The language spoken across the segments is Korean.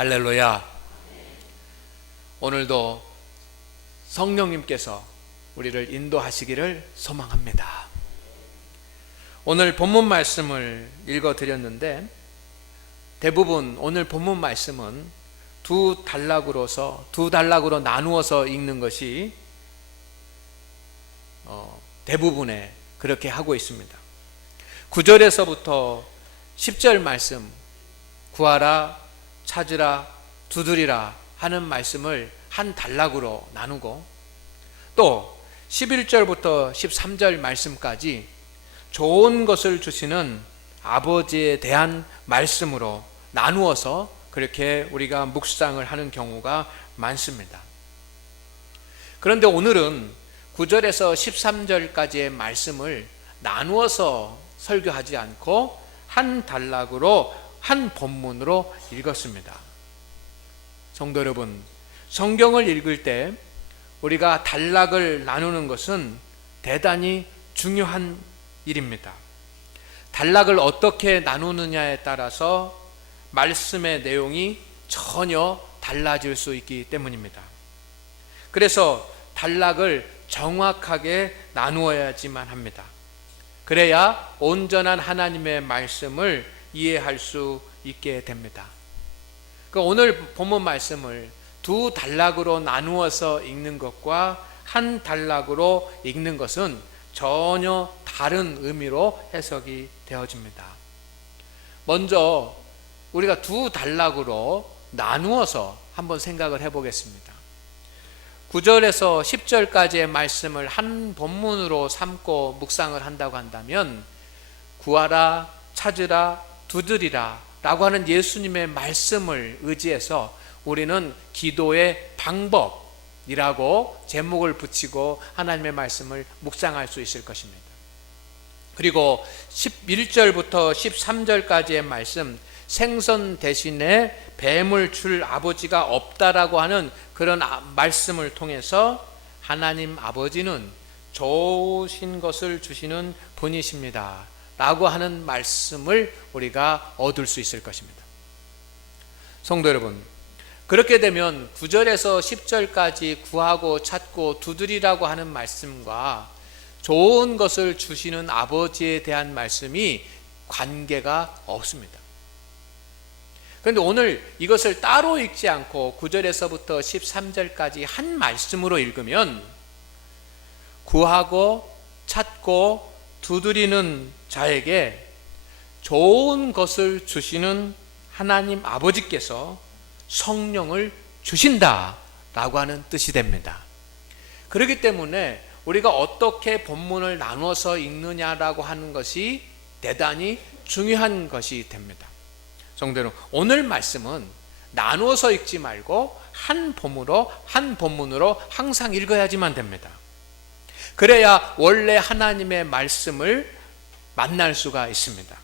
할렐루야. 오늘도 성령님께서 우리를 인도하시기를 소망합니다. 오늘 본문 말씀을 읽어드렸는데 대부분 오늘 본문 말씀은 두 단락으로 나누어서 읽는 것이 대부분의 그렇게 하고 있습니다. 9절에서부터 10절 말씀, 구하라, 찾으라, 두드리라 하는 말씀을 한 단락으로 나누고, 또 11절부터 13절 말씀까지 좋은 것을 주시는 아버지에 대한 말씀으로 나누어서 그렇게 우리가 묵상을 하는 경우가 많습니다. 그런데 오늘은 9절에서 13절까지의 말씀을 나누어서 설교하지 않고 한 단락으로 한 본문으로 읽었습니다. 성도 여러분, 성경을 읽을 때 우리가 단락을 나누는 것은 대단히 중요한 일입니다. 단락을 어떻게 나누느냐에 따라서 말씀의 내용이 전혀 달라질 수 있기 때문입니다. 그래서 단락을 정확하게 나누어야지만 합니다. 그래야 온전한 하나님의 말씀을 이해할 수 있게 됩니다. 오늘 본문 말씀을 두 단락으로 나누어서 읽는 것과 한 단락으로 읽는 것은 전혀 다른 의미로 해석이 되어집니다. 먼저 우리가 두 단락으로 나누어서 한번 생각을 해보겠습니다. 9절에서 10절까지의 말씀을 한 본문으로 삼고 묵상을 한다고 한다면 구하라, 찾으라, 두드리라 라고 하는 예수님의 말씀을 의지해서 우리는 기도의 방법이라고 제목을 붙이고 하나님의 말씀을 묵상할 수 있을 것입니다. 그리고 11절부터 13절까지의 말씀, 생선 대신에 뱀을 줄 아버지가 없다라고 하는 그런 말씀을 통해서 하나님 아버지는 좋으신 것을 주시는 분이십니다 라고 하는 말씀을 우리가 얻을 수 있을 것입니다. 성도 여러분, 그렇게 되면 9절에서 10절까지 구하고 찾고 두드리라고 하는 말씀과 좋은 것을 주시는 아버지에 대한 말씀이 관계가 없습니다. 그런데 오늘 이것을 따로 읽지 않고 9절에서부터 13절까지 한 말씀으로 읽으면 구하고 찾고 두드리는 자에게 좋은 것을 주시는 하나님 아버지께서 성령을 주신다라고 하는 뜻이 됩니다. 그렇기 때문에 우리가 어떻게 본문을 나누어서 읽느냐라고 하는 것이 대단히 중요한 것이 됩니다. 성도 여러분, 오늘 말씀은 나누어서 읽지 말고 한 본문으로 항상 읽어야지만 됩니다. 그래야 원래 하나님의 말씀을 만날 수가 있습니다.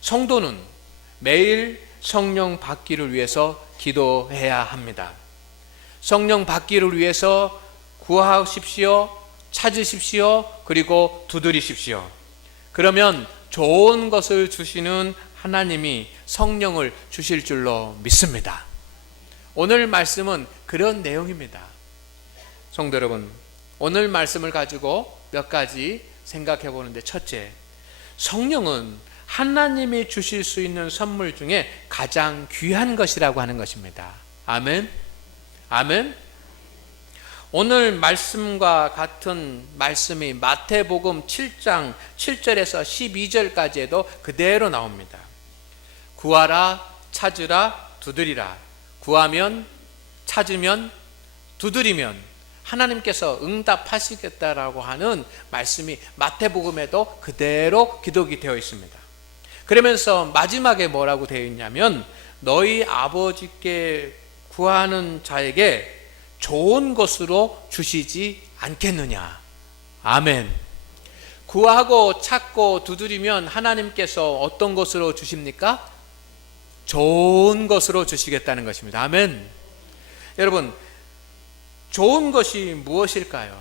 성도는 매일 성령 받기를 위해서 기도해야 합니다. 성령 받기를 위해서 구하십시오, 찾으십시오, 그리고 두드리십시오. 그러면 좋은 것을 주시는 하나님이 성령을 주실 줄로 믿습니다. 오늘 말씀은 그런 내용입니다. 성도 여러분, 오늘 말씀을 가지고 몇 가지 생각해 보는데, 첫째, 성령은 하나님이 주실 수 있는 선물 중에 가장 귀한 것이라고 하는 것입니다. 아멘. 아멘. 오늘 말씀과 같은 말씀이 마태복음 7장 7절에서 12절까지에도 그대로 나옵니다. 구하라, 찾으라, 두드리라. 구하면, 찾으면, 두드리면 하나님께서 응답하시겠다라고 하는 말씀이 마태복음에도 그대로 기록이 되어 있습니다. 그러면서 마지막에 뭐라고 되어 있냐면, 너희 아버지께 구하는 자에게 좋은 것으로 주시지 않겠느냐. 아멘. 구하고 찾고 두드리면 하나님께서 어떤 것으로 주십니까? 좋은 것으로 주시겠다는 것입니다. 아멘. 여러분, 좋은 것이 무엇일까요?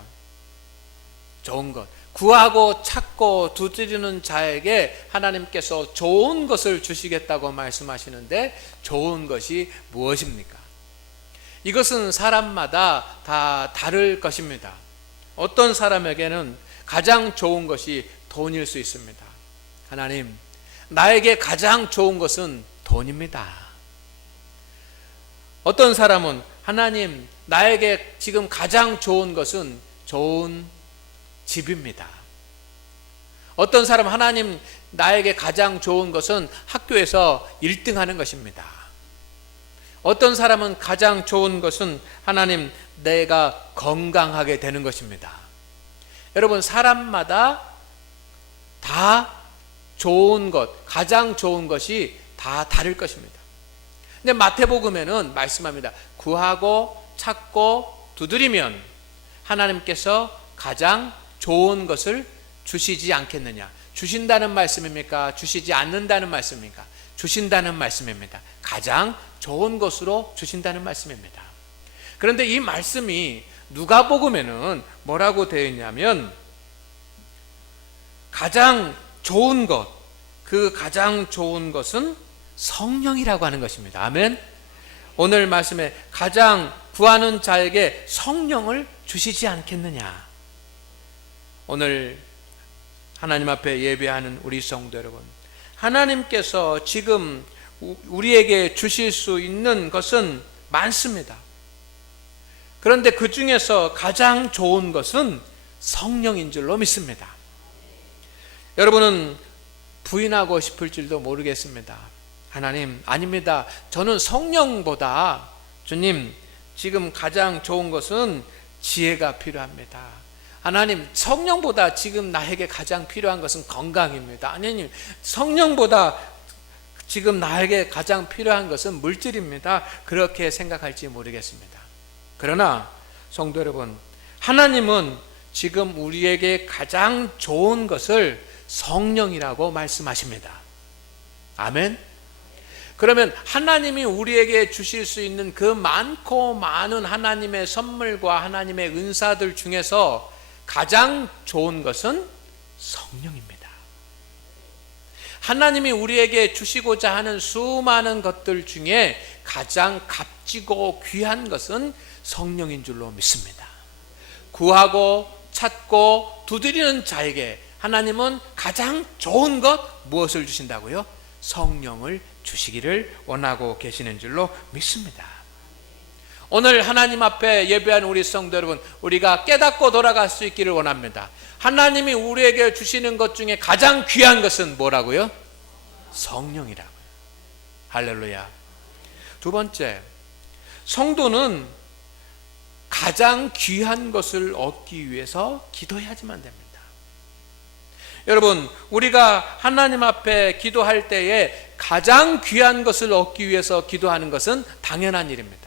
좋은 것. 구하고 찾고 두드리는 자에게 하나님께서 좋은 것을 주시겠다고 말씀하시는데 좋은 것이 무엇입니까? 이것은 사람마다 다 다를 것입니다. 어떤 사람에게는 가장 좋은 것이 돈일 수 있습니다. 하나님, 나에게 가장 좋은 것은 돈입니다. 어떤 사람은 하나님, 나에게 지금 가장 좋은 것은 좋은 집입니다. 어떤 사람 하나님, 나에게 가장 좋은 것은 학교에서 1등 하는 것입니다. 어떤 사람은 가장 좋은 것은 하나님, 내가 건강하게 되는 것입니다. 여러분, 사람마다 다 좋은 것, 가장 좋은 것이 다 다를 것입니다. 근데 마태복음에는 말씀합니다. 구하고 찾고 두드리면 하나님께서 가장 좋은 것을 주시지 않겠느냐. 주신다는 말씀입니까? 주시지 않는다는 말씀입니까? 주신다는 말씀입니다. 가장 좋은 것으로 주신다는 말씀입니다. 그런데 이 말씀이 누가복음에는 뭐라고 되어 있냐면 가장 좋은 것, 그 가장 좋은 것은 성령이라고 하는 것입니다. 아멘. 오늘 말씀에 가장 구하는 자에게 성령을 주시지 않겠느냐. 오늘 하나님 앞에 예배하는 우리 성도 여러분, 하나님께서 지금 우리에게 주실 수 있는 것은 많습니다. 그런데 그 중에서 가장 좋은 것은 성령인 줄로 믿습니다. 여러분은 부인하고 싶을 줄도 모르겠습니다. 하나님, 아닙니다. 저는 성령보다 주님, 지금 가장 좋은 것은 지혜가 필요합니다. 하나님, 성령보다 지금 나에게 가장 필요한 것은 건강입니다. 하나님, 성령보다 지금 나에게 가장 필요한 것은 물질입니다. 그렇게 생각할지 모르겠습니다. 그러나 성도 여러분, 하나님은 지금 우리에게 가장 좋은 것을 성령이라고 말씀하십니다. 아멘. 그러면 하나님이 우리에게 주실 수 있는 그 많고 많은 하나님의 선물과 하나님의 은사들 중에서 가장 좋은 것은 성령입니다. 하나님이 우리에게 주시고자 하는 수많은 것들 중에 가장 값지고 귀한 것은 성령인 줄로 믿습니다. 구하고 찾고 두드리는 자에게 하나님은 가장 좋은 것 무엇을 주신다고요? 성령을 주시기를 원하고 계시는 줄로 믿습니다. 오늘 하나님 앞에 예배하는 우리 성도 여러분, 우리가 깨닫고 돌아갈 수 있기를 원합니다. 하나님이 우리에게 주시는 것 중에 가장 귀한 것은 뭐라고요? 성령이라고요. 할렐루야. 두 번째, 성도는 가장 귀한 것을 얻기 위해서 기도해야지만 됩니다. 여러분, 우리가 하나님 앞에 기도할 때에 가장 귀한 것을 얻기 위해서 기도하는 것은 당연한 일입니다.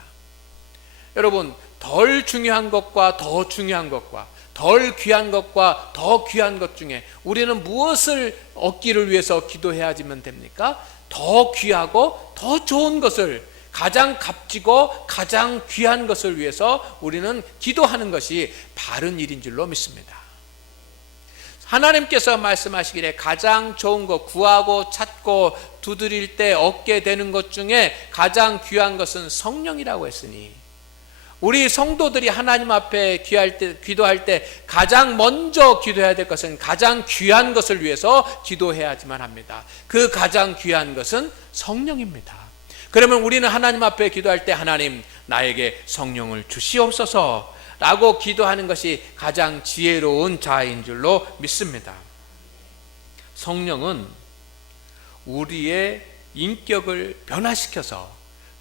여러분, 덜 중요한 것과 더 중요한 것과 덜 귀한 것과 더 귀한 것 중에 우리는 무엇을 얻기를 위해서 기도해야지만 됩니까? 더 귀하고 더 좋은 것을, 가장 값지고 가장 귀한 것을 위해서 우리는 기도하는 것이 바른 일인 줄로 믿습니다. 하나님께서 말씀하시기를 가장 좋은 것, 구하고 찾고 두드릴 때 얻게 되는 것 중에 가장 귀한 것은 성령이라고 했으니, 우리 성도들이 하나님 앞에 기도할 때 가장 먼저 기도해야 될 것은 가장 귀한 것을 위해서 기도해야지만 합니다. 그 가장 귀한 것은 성령입니다. 그러면 우리는 하나님 앞에 기도할 때 하나님, 나에게 성령을 주시옵소서 라고 기도하는 것이 가장 지혜로운 자인 줄로 믿습니다. 성령은 우리의 인격을 변화시켜서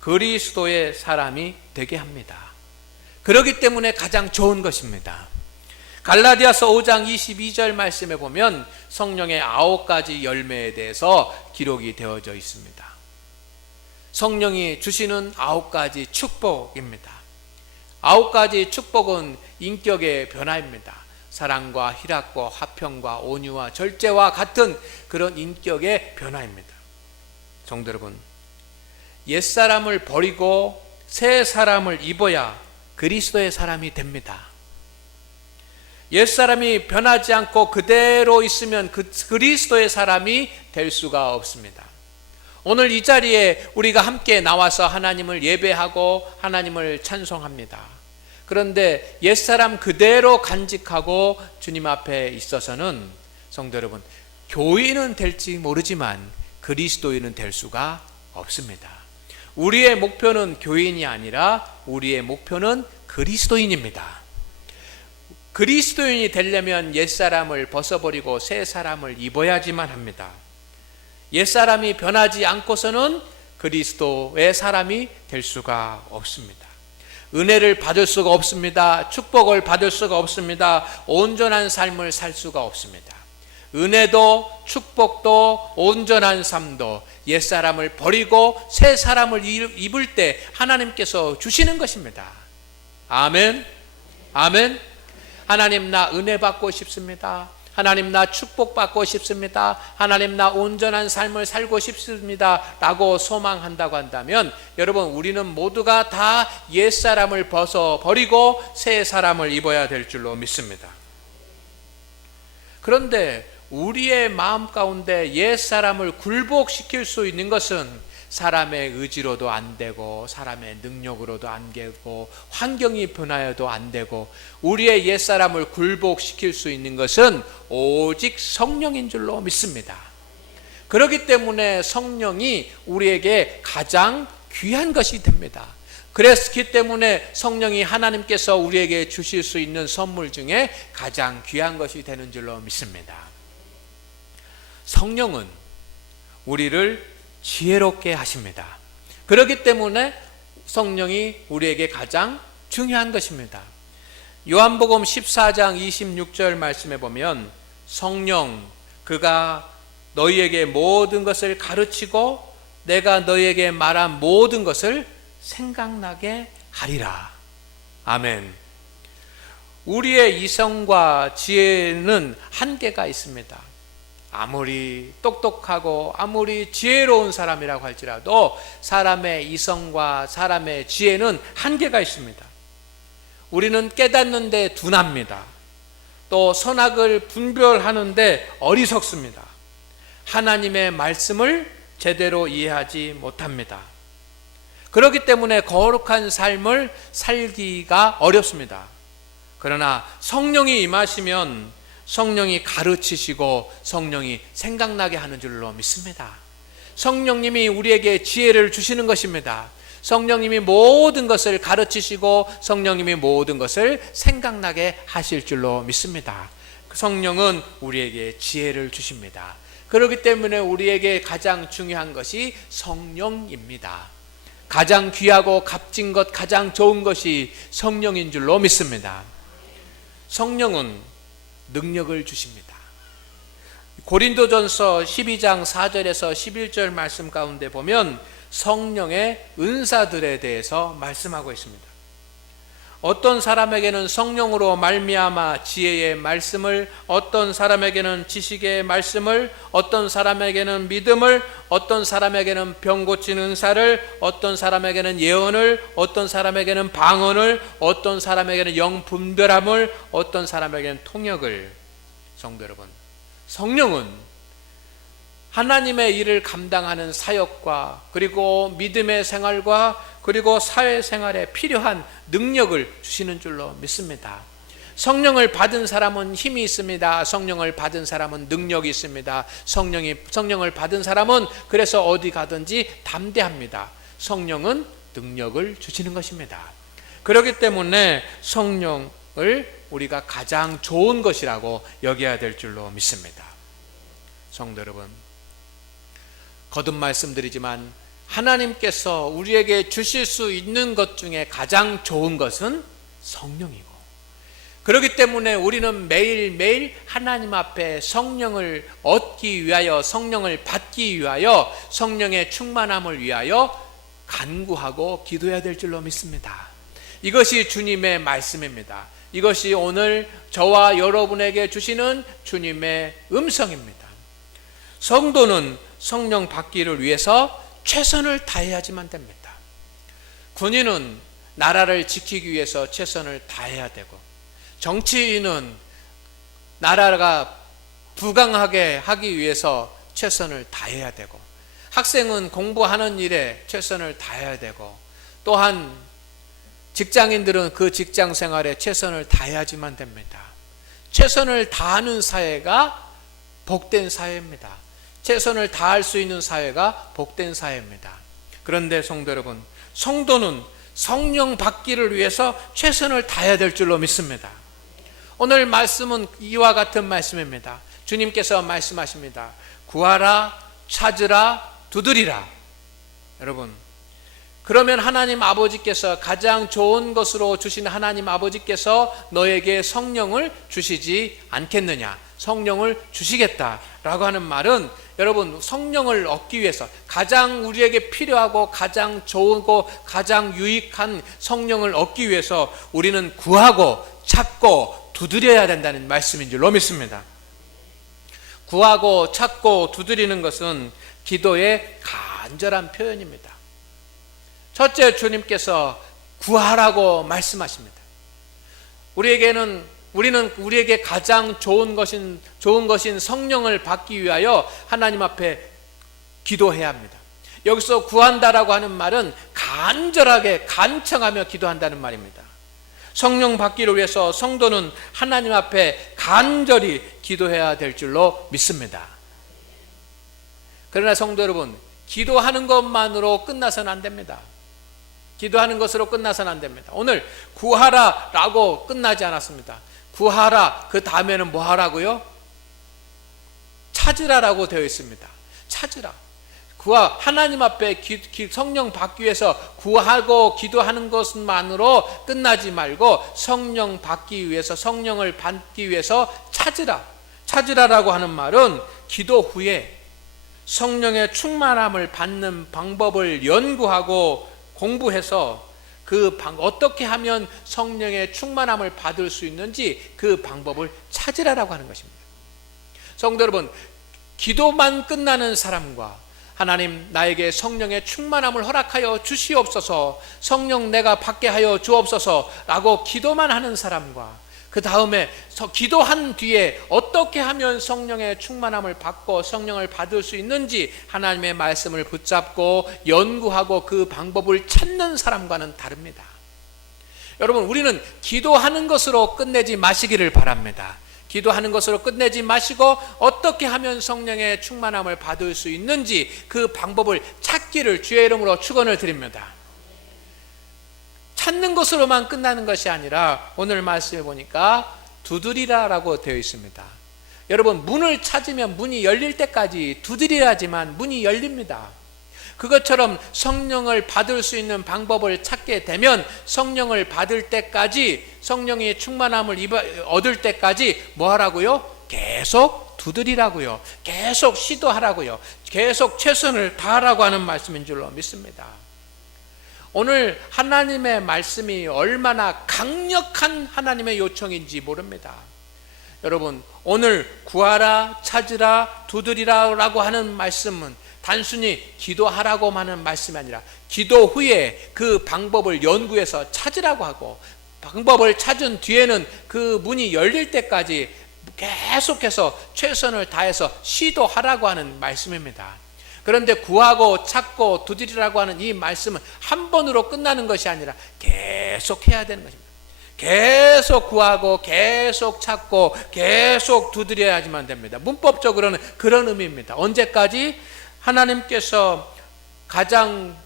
그리스도의 사람이 되게 합니다. 그렇기 때문에 가장 좋은 것입니다. 갈라디아서 5장 22절 말씀에 보면 성령의 9가지 열매에 대해서 기록이 되어져 있습니다. 성령이 주시는 9가지 축복입니다. 9가지 축복은 인격의 변화입니다. 사랑과 희락과 화평과 온유와 절제와 같은 그런 인격의 변화입니다. 성도 여러분, 옛사람을 버리고 새 사람을 입어야 그리스도의 사람이 됩니다. 옛사람이 변하지 않고 그대로 있으면 그리스도의 사람이 될 수가 없습니다. 오늘 이 자리에 우리가 함께 나와서 하나님을 예배하고 하나님을 찬송합니다. 그런데 옛사람 그대로 간직하고 주님 앞에 있어서는 성도 여러분, 교인은 될지 모르지만 그리스도인은 될 수가 없습니다. 우리의 목표는 교인이 아니라 우리의 목표는 그리스도인입니다. 그리스도인이 되려면 옛사람을 벗어버리고 새 사람을 입어야지만 합니다. 옛사람이 변하지 않고서는 그리스도의 사람이 될 수가 없습니다. 은혜를 받을 수가 없습니다. 축복을 받을 수가 없습니다. 온전한 삶을 살 수가 없습니다. 은혜도 축복도 온전한 삶도 옛사람을 버리고 새 사람을 입을 때 하나님께서 주시는 것입니다. 아멘. 아멘. 하나님, 나 은혜 받고 싶습니다. 하나님, 나 축복 받고 싶습니다. 하나님, 나 온전한 삶을 살고 싶습니다 라고 소망한다고 한다면 여러분, 우리는 모두가 다 옛사람을 벗어버리고 새 사람을 입어야 될 줄로 믿습니다. 그런데 우리의 마음 가운데 옛사람을 굴복시킬 수 있는 것은 사람의 의지로도 안 되고 사람의 능력으로도 안 되고 환경이 변하여도 안 되고 우리의 옛사람을 굴복시킬 수 있는 것은 오직 성령인 줄로 믿습니다. 그렇기 때문에 성령이 우리에게 가장 귀한 것이 됩니다. 그랬기 때문에 성령이 하나님께서 우리에게 주실 수 있는 선물 중에 가장 귀한 것이 되는 줄로 믿습니다. 성령은 우리를 지혜롭게 하십니다. 그렇기 때문에 성령이 우리에게 가장 중요한 것입니다. 요한복음 14장 26절 말씀에 보면 성령, 그가 너희에게 모든 것을 가르치고 내가 너희에게 말한 모든 것을 생각나게 하리라. 아멘. 우리의 이성과 지혜는 한계가 있습니다. 아무리 똑똑하고 아무리 지혜로운 사람이라고 할지라도 사람의 이성과 사람의 지혜는 한계가 있습니다. 우리는 깨닫는데 둔합니다. 또 선악을 분별하는데 어리석습니다. 하나님의 말씀을 제대로 이해하지 못합니다. 그렇기 때문에 거룩한 삶을 살기가 어렵습니다. 그러나 성령이 임하시면 성령이 가르치시고 성령이 생각나게 하는 줄로 믿습니다. 성령님이 우리에게 지혜를 주시는 것입니다. 성령님이 모든 것을 가르치시고 성령님이 모든 것을 생각나게 하실 줄로 믿습니다. 성령은 우리에게 지혜를 주십니다. 그렇기 때문에 우리에게 가장 중요한 것이 성령입니다. 가장 귀하고 값진 것, 가장 좋은 것이 성령인 줄로 믿습니다. 성령은 능력을 주십니다. 고린도전서 12장 4절에서 11절 말씀 가운데 보면 성령의 은사들에 대해서 말씀하고 있습니다. 어떤 사람에게는 성령으로 말미암아 지혜의 말씀을, 어떤 사람에게는 지식의 말씀을, 어떤 사람에게는 믿음을, 어떤 사람에게는 병 고치는 은사를, 어떤 사람에게는 예언을, 어떤 사람에게는 방언을, 어떤 사람에게는 영 분별함을, 어떤 사람에게는 통역을. 성도 여러분, 성령은 하나님의 일을 감당하는 사역과 그리고 믿음의 생활과 그리고 사회생활에 필요한 능력을 주시는 줄로 믿습니다. 성령을 받은 사람은 힘이 있습니다. 성령을 받은 사람은 능력이 있습니다. 성령을 받은 사람은 그래서 어디 가든지 담대합니다. 성령은 능력을 주시는 것입니다. 그렇기 때문에 성령을 우리가 가장 좋은 것이라고 여겨야 될 줄로 믿습니다. 성도 여러분, 거듭 말씀드리지만 하나님께서 우리에게 주실 수 있는 것 중에 가장 좋은 것은 성령이고, 그렇기 때문에 우리는 매일매일 하나님 앞에 성령을 얻기 위하여, 성령을 받기 위하여, 성령의 충만함을 위하여 간구하고 기도해야 될 줄로 믿습니다. 이것이 주님의 말씀입니다. 이것이 오늘 저와 여러분에게 주시는 주님의 음성입니다. 성도는 성령 받기를 위해서 최선을 다해야지만 됩니다. 군인은 나라를 지키기 위해서 최선을 다해야 되고, 정치인은 나라가 부강하게 하기 위해서 최선을 다해야 되고, 학생은 공부하는 일에 최선을 다해야 되고, 또한 직장인들은 그 직장 생활에 최선을 다해야지만 됩니다. 최선을 다하는 사회가 복된 사회입니다. 최선을 다할 수 있는 사회가 복된 사회입니다. 그런데 성도 여러분, 성도는 성령 받기를 위해서 최선을 다해야 될 줄로 믿습니다. 오늘 말씀은 이와 같은 말씀입니다. 주님께서 말씀하십니다. 구하라, 찾으라, 두드리라. 여러분, 그러면 하나님 아버지께서 가장 좋은 것으로 주신 하나님 아버지께서 너에게 성령을 주시지 않겠느냐? 성령을 주시겠다라고 하는 말은, 여러분, 성령을 얻기 위해서 가장 우리에게 필요하고 가장 좋고 가장 유익한 성령을 얻기 위해서 우리는 구하고 찾고 두드려야 된다는 말씀인 줄로 믿습니다. 구하고 찾고 두드리는 것은 기도의 간절한 표현입니다. 첫째, 주님께서 구하라고 말씀하십니다. 우리에게 가장 좋은 것인 성령을 받기 위하여 하나님 앞에 기도해야 합니다. 여기서 구한다라고 하는 말은 간절하게 간청하며 기도한다는 말입니다. 성령 받기를 위해서 성도는 하나님 앞에 간절히 기도해야 될 줄로 믿습니다. 그러나 성도 여러분, 기도하는 것만으로 끝나서는 안 됩니다. 기도하는 것으로 끝나서는 안 됩니다. 오늘 구하라 라고 끝나지 않았습니다. 구하라, 그 다음에는 뭐 하라고요? 찾으라라고 되어 있습니다. 찾으라. 하나님 앞에 성령 받기 위해서 구하고 기도하는 것만으로 끝나지 말고 성령 받기 위해서, 성령을 받기 위해서 찾으라. 찾으라라고 하는 말은 기도 후에 성령의 충만함을 받는 방법을 연구하고 공부해서 어떻게 하면 성령의 충만함을 받을 수 있는지 그 방법을 찾으라라고 하는 것입니다. 성도 여러분, 기도만 끝나는 사람과 하나님 나에게 성령의 충만함을 허락하여 주시옵소서, 성령 내가 받게 하여 주옵소서 라고 기도만 하는 사람과, 그 다음에 기도한 뒤에 어떻게 하면 성령의 충만함을 받고 성령을 받을 수 있는지 하나님의 말씀을 붙잡고 연구하고 그 방법을 찾는 사람과는 다릅니다. 여러분, 우리는 기도하는 것으로 끝내지 마시기를 바랍니다. 기도하는 것으로 끝내지 마시고 어떻게 하면 성령의 충만함을 받을 수 있는지 그 방법을 찾기를 주의 이름으로 축원을 드립니다. 찾는 것으로만 끝나는 것이 아니라 오늘 말씀해 보니까 두드리라라고 되어 있습니다. 여러분, 문을 찾으면 문이 열릴 때까지 두드려야지만 문이 열립니다. 그것처럼 성령을 받을 수 있는 방법을 찾게 되면 성령을 받을 때까지, 성령의 충만함을 얻을 때까지 뭐 하라고요? 계속 두드리라고요. 계속 시도하라고요. 계속 최선을 다하라고 하는 말씀인 줄로 믿습니다. 오늘 하나님의 말씀이 얼마나 강력한 하나님의 요청인지 모릅니다. 여러분, 오늘 구하라, 찾으라, 두드리라 라고 하는 말씀은 단순히 기도하라고 하는 말씀이 아니라 기도 후에 그 방법을 연구해서 찾으라고 하고, 방법을 찾은 뒤에는 그 문이 열릴 때까지 계속해서 최선을 다해서 시도하라고 하는 말씀입니다. 그런데 구하고 찾고 두드리라고 하는 이 말씀은 한 번으로 끝나는 것이 아니라 계속 해야 되는 것입니다. 계속 구하고 계속 찾고 계속 두드려야지만 됩니다. 문법적으로는 그런 의미입니다. 언제까지? 하나님께서 가장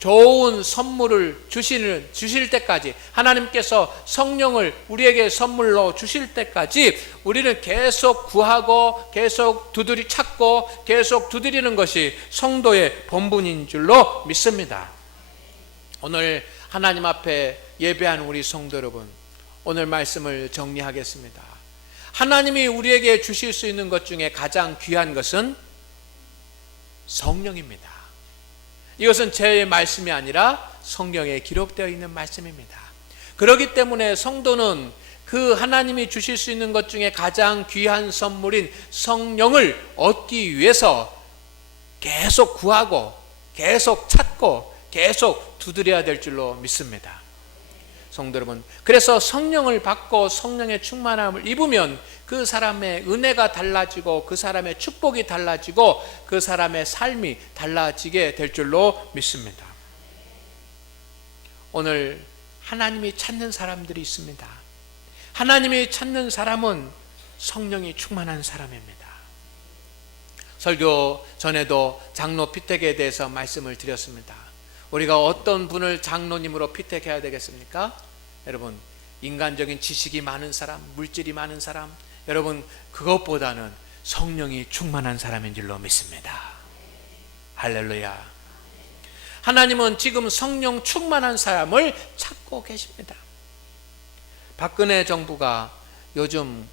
좋은 선물을 주실 때까지, 하나님께서 성령을 우리에게 선물로 주실 때까지 우리는 계속 구하고 계속 찾고 계속 두드리는 것이 성도의 본분인 줄로 믿습니다. 오늘 하나님 앞에 예배한 우리 성도 여러분, 오늘 말씀을 정리하겠습니다. 하나님이 우리에게 주실 수 있는 것 중에 가장 귀한 것은 성령입니다. 이것은 제 말씀이 아니라 성경에 기록되어 있는 말씀입니다. 그렇기 때문에 성도는 그 하나님이 주실 수 있는 것 중에 가장 귀한 선물인 성령을 얻기 위해서 계속 구하고 계속 찾고 계속 두드려야 될 줄로 믿습니다. 성도 여러분, 그래서 성령을 받고 성령의 충만함을 입으면 그 사람의 은혜가 달라지고 그 사람의 축복이 달라지고 그 사람의 삶이 달라지게 될 줄로 믿습니다. 오늘 하나님이 찾는 사람들이 있습니다. 하나님이 찾는 사람은 성령이 충만한 사람입니다. 설교 전에도 장로 피택에 대해서 말씀을 드렸습니다. 우리가 어떤 분을 장로님으로 피택해야 되겠습니까? 여러분, 인간적인 지식이 많은 사람, 물질이 많은 사람, 여러분, 그것보다는 성령이 충만한 사람인 줄로 믿습니다. 할렐루야. 하나님은 지금 성령 충만한 사람을 찾고 계십니다. 박근혜 정부가 요즘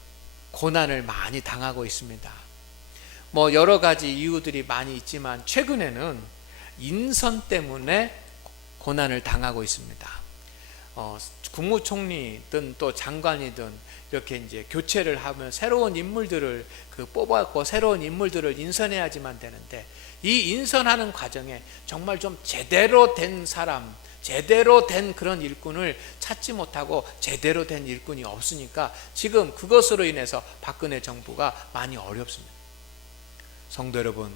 고난을 많이 당하고 있습니다. 여러 가지 이유들이 많이 있지만 최근에는 인선 때문에 고난을 당하고 있습니다. 국무총리든 또 장관이든 이렇게 이제 교체를 하면 새로운 인물들을 뽑았고 새로운 인물들을 인선해야지만 되는데, 이 인선하는 과정에 정말 좀 제대로 된 사람, 제대로 된 그런 일꾼을 찾지 못하고 제대로 된 일꾼이 없으니까 지금 그것으로 인해서 박근혜 정부가 많이 어렵습니다. 성도 여러분,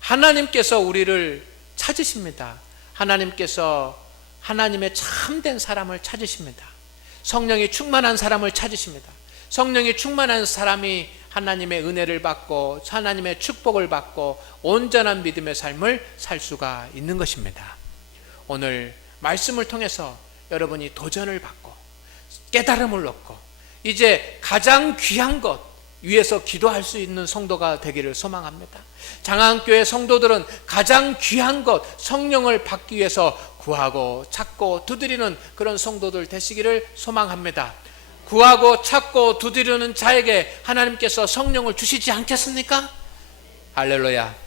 하나님께서 우리를 찾으십니다. 하나님께서 하나님의 참된 사람을 찾으십니다. 성령이 충만한 사람을 찾으십니다. 성령이 충만한 사람이 하나님의 은혜를 받고 하나님의 축복을 받고 온전한 믿음의 삶을 살 수가 있는 것입니다. 오늘 말씀을 통해서 여러분이 도전을 받고 깨달음을 얻고 이제 가장 귀한 것 위해서 기도할 수 있는 성도가 되기를 소망합니다. 장안교회 성도들은 가장 귀한 것, 성령을 받기 위해서 구하고 찾고 두드리는 그런 성도들 되시기를 소망합니다. 구하고 찾고 두드리는 자에게 하나님께서 성령을 주시지 않겠습니까? 할렐루야.